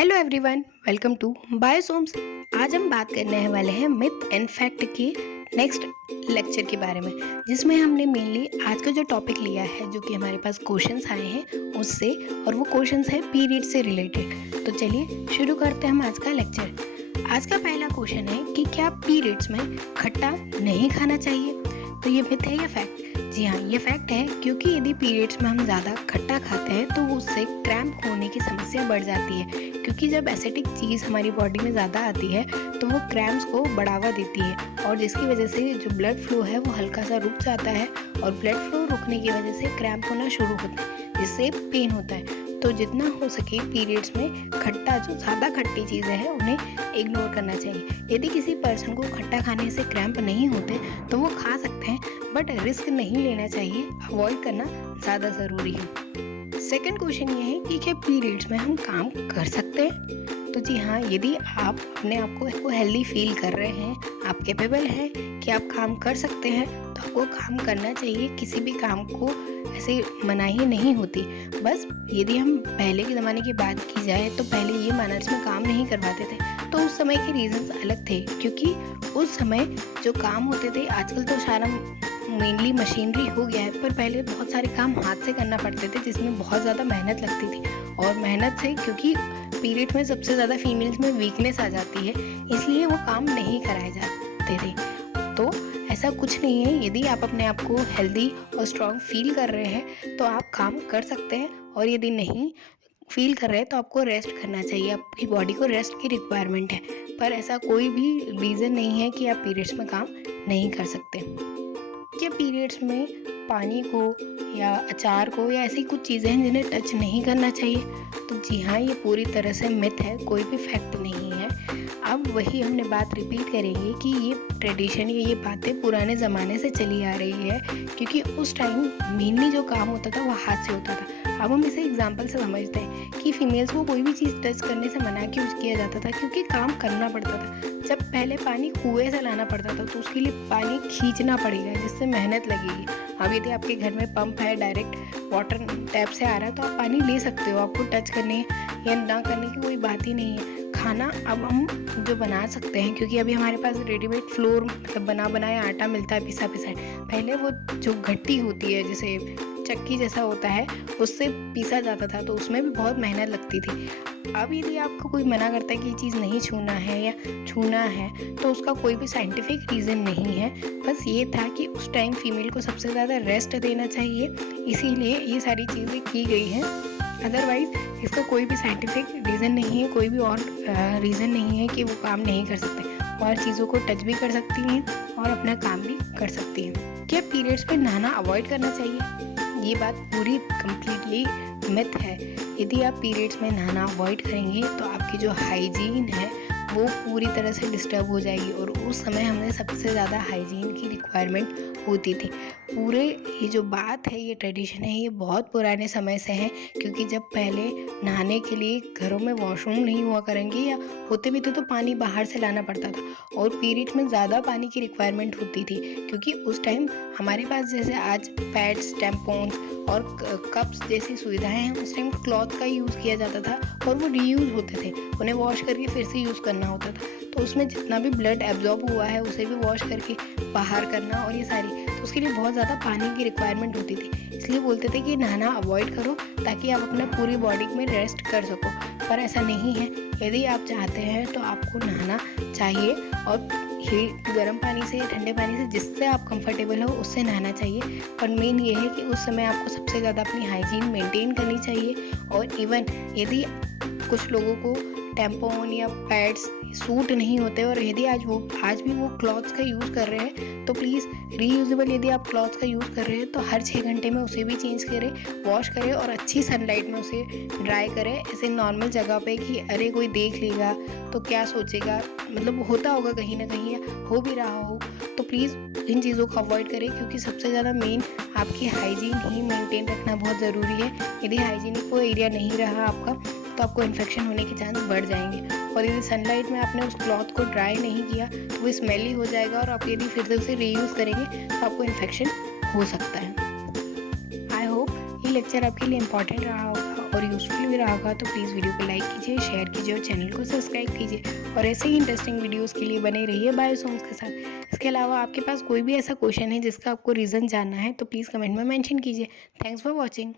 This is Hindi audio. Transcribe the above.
Hello everyone, welcome to Biosomes. आज हम बात करने वाले हैं मिथ एंड फैक्ट के नेक्स्ट लेक्चर के बारे में, जिसमें हमने मेनली आज का जो टॉपिक लिया है, जो कि हमारे पास क्वेश्चंस आए हैं उससे, और वो क्वेश्चंस है पीरियड से रिलेटेड। तो चलिए शुरू करते हैं हम आज का लेक्चर। आज का पहला क्वेश्चन है कि क्या पीरियड्स में खट्टा नहीं खाना चाहिए? तो ये मिथ है या फैक्ट? जी हाँ, ये फैक्ट है, क्योंकि यदि पीरियड्स में हम ज़्यादा खट्टा खाते हैं तो उससे क्रैम्प होने की समस्या बढ़ जाती है, क्योंकि जब एसिडिक चीज़ हमारी बॉडी में ज़्यादा आती है तो वो क्रैम्प्स को बढ़ावा देती है, और जिसकी वजह से जो ब्लड फ्लो है वो हल्का सा रुक जाता है, और ब्लड फ्लो रुकने की वजह से क्रैम्प होना शुरू होता है, जिससे पेन होता है। तो जितना हो सके पीरियड्स में खट्टा, जो ज़्यादा खट्टी चीज़ें हैं उन्हें इग्नोर करना चाहिए। यदि किसी पर्सन को खट्टा खाने से क्रैम्प नहीं होते तो वो खा सकते हैं, बट रिस्क नहीं लेना चाहिए, अवॉइड करना ज़्यादा ज़रूरी है। सेकंड क्वेश्चन ये है कि क्या पीरियड्स में हम काम कर सकते हैं? तो जी हाँ, यदि आप अपने आप को हेल्दी फील कर रहे हैं, आप कैपेबल हैं कि आप काम कर सकते हैं, तो आपको काम करना चाहिए। किसी भी काम को ऐसे मनाही नहीं होती। बस यदि हम पहले के ज़माने की बात की जाए तो पहले ये मानर्स में काम नहीं करवाते थे, तो उस समय के रीजंस अलग थे, क्योंकि उस समय जो काम होते थे, आजकल तो सारा मेनली मशीनरी हो गया है, पर पहले बहुत सारे काम हाथ से करना पड़ते थे, जिसमें बहुत ज़्यादा मेहनत लगती थी। और मेहनत से, क्योंकि पीरियड में सबसे ज़्यादा फीमेल्स में वीकनेस आ जाती है, इसलिए वो काम नहीं कराए जाते थे। तो ऐसा कुछ नहीं है, यदि आप अपने आप को हेल्दी और स्ट्रॉन्ग फील कर रहे हैं तो आप काम कर सकते हैं, और यदि नहीं फील कर रहे हैं तो आपको रेस्ट करना चाहिए। आपकी बॉडी को रेस्ट की रिक्वायरमेंट है, पर ऐसा कोई भी रीज़न नहीं है कि आप पीरियड्स में काम नहीं कर सकते। क्या पीरियड्स में पानी को या अचार को या ऐसी कुछ चीज़ें हैं जिन्हें टच नहीं करना चाहिए? तो जी हाँ, ये पूरी तरह से मिथ है, कोई भी फैक्ट नहीं है। अब वही हमने बात रिपीट करेंगे कि ये ट्रेडिशन या ये बातें पुराने ज़माने से चली आ रही है, क्योंकि उस टाइम मेनली जो काम होता था वो हाथ से होता था। अब हम इसे एग्जाम्पल से समझते हैं कि फीमेल्स को कोई भी चीज़ टच करने से मना क्यों किया जाता था, क्योंकि काम करना पड़ता था। जब पहले पानी कुएं से लाना पड़ता था तो उसके लिए पानी खींचना पड़ेगा, जिससे मेहनत लगेगी। अब यदि आपके घर में पंप है, डायरेक्ट वाटर टैप से आ रहा है, तो आप पानी ले सकते हो, आपको टच करने या ना करने की कोई बात ही नहीं है। खाना अब हम जो बना सकते हैं, क्योंकि अभी हमारे पास रेडीमेड फ्लोर, मतलब बना बनाया आटा मिलता है, पिसा पिसा। पहले वो जो घट्टी होती है, जैसे चक्की जैसा होता है, उससे पीसा जाता था, तो उसमें भी बहुत मेहनत लगती थी। अब यदि आपको कोई मना करता है कि ये चीज़ नहीं छूना है या छूना है, तो उसका कोई भी साइंटिफिक रीज़न नहीं है। बस ये था कि उस टाइम फीमेल को सबसे ज़्यादा रेस्ट देना चाहिए, इसीलिए ये सारी चीज़ें की गई हैं। अदरवाइज़ इसका कोई भी साइंटिफिक रीज़न नहीं है, कोई भी और रीज़न नहीं है कि वो काम नहीं कर सकते, और चीज़ों को टच भी कर सकती हैं और अपना काम भी कर सकती हैं। क्या पीरियड्स पे नहाना अवॉइड करना चाहिए? ये बात पूरी कम्प्लीटली मिथ है। यदि आप पीरियड्स में नहाना अवॉइड करेंगे तो आपकी जो हाइजीन है वो पूरी तरह से डिस्टर्ब हो जाएगी, और उस समय हमें सबसे ज़्यादा हाइजीन की रिक्वायरमेंट होती थी। पूरे ये जो बात है, ये ट्रेडिशन है, ये बहुत पुराने समय से है, क्योंकि जब पहले नहाने के लिए घरों में वॉशरूम नहीं हुआ करेंगे, या होते भी थे तो पानी बाहर से लाना पड़ता था, और पीरियड में ज़्यादा पानी की रिक्वायरमेंट होती थी, क्योंकि उस टाइम हमारे पास जैसे आज पैड्स, टैम्पॉन्स और कप्स जैसी सुविधाएं हैं, उस टाइम क्लॉथ का यूज़ किया जाता था, और वो रीयूज़ होते थे, उन्हें वॉश करके फिर से यूज़ करना होता था। तो उसमें जितना भी ब्लड एब्जॉर्ब हुआ है उसे भी वॉश करके बाहर करना, और ये सारी, तो उसके लिए बहुत ज़्यादा पानी की रिक्वायरमेंट होती थी। इसलिए बोलते थे कि नहाना अवॉइड करो, ताकि आप अपना पूरी बॉडी में रेस्ट कर सको, पर ऐसा नहीं है। यदि आप चाहते हैं तो आपको नहाना चाहिए, और गर्म पानी से, ठंडे पानी से, जिससे आप कंफर्टेबल हो उससे नहाना चाहिए। पर मेन ये है कि उस समय आपको सबसे ज़्यादा अपनी हाइजीन मेंटेन करनी चाहिए। और इवन यदि कुछ लोगों को टैम्पॉन या पैड्स सूट नहीं होते, और यदि आज भी वो क्लॉथ्स का यूज़ कर रहे हैं, तो प्लीज़ रीयूजेबल, यदि आप क्लॉथ्स का यूज़ कर रहे हैं तो हर 6 घंटे में उसे भी चेंज करें, वॉश करें, और अच्छी सनलाइट में उसे ड्राई करें। ऐसे नॉर्मल जगह पे कि अरे कोई देख लेगा तो क्या सोचेगा, मतलब होता होगा कहीं ना कहीं, या हो भी रहा हो, तो प्लीज़ इन चीज़ों को अवॉइड करें, क्योंकि सबसे ज़्यादा मेन आपकी हाइजीन ही मेंटेन रखना बहुत ज़रूरी है। यदि हाइजीनिक कोई एरिया नहीं रहा आपका, तो आपको इन्फेक्शन होने के चांस बढ़ जाएंगे। और यदि सनलाइट में आपने उस क्लॉथ को ड्राई नहीं किया तो वो स्मेली हो जाएगा, और आप यदि फिर से उसे रीयूज़ करेंगे तो आपको इन्फेक्शन हो सकता है। आई होप ये लेक्चर आपके लिए इम्पॉर्टेंट रहा होगा और यूज़फुल भी रहा होगा तो प्लीज़ वीडियो को लाइक कीजिए, शेयर कीजिए और चैनल को सब्सक्राइब कीजिए और ऐसे ही इंटरेस्टिंग वीडियोज़ के लिए बने रहिए बायोसोम्स के साथ। इसके अलावा आपके पास कोई भी ऐसा क्वेश्चन है जिसका आपको रीज़न जानना है तो प्लीज़ कमेंट में मेंशन कीजिए। Thanks for watching.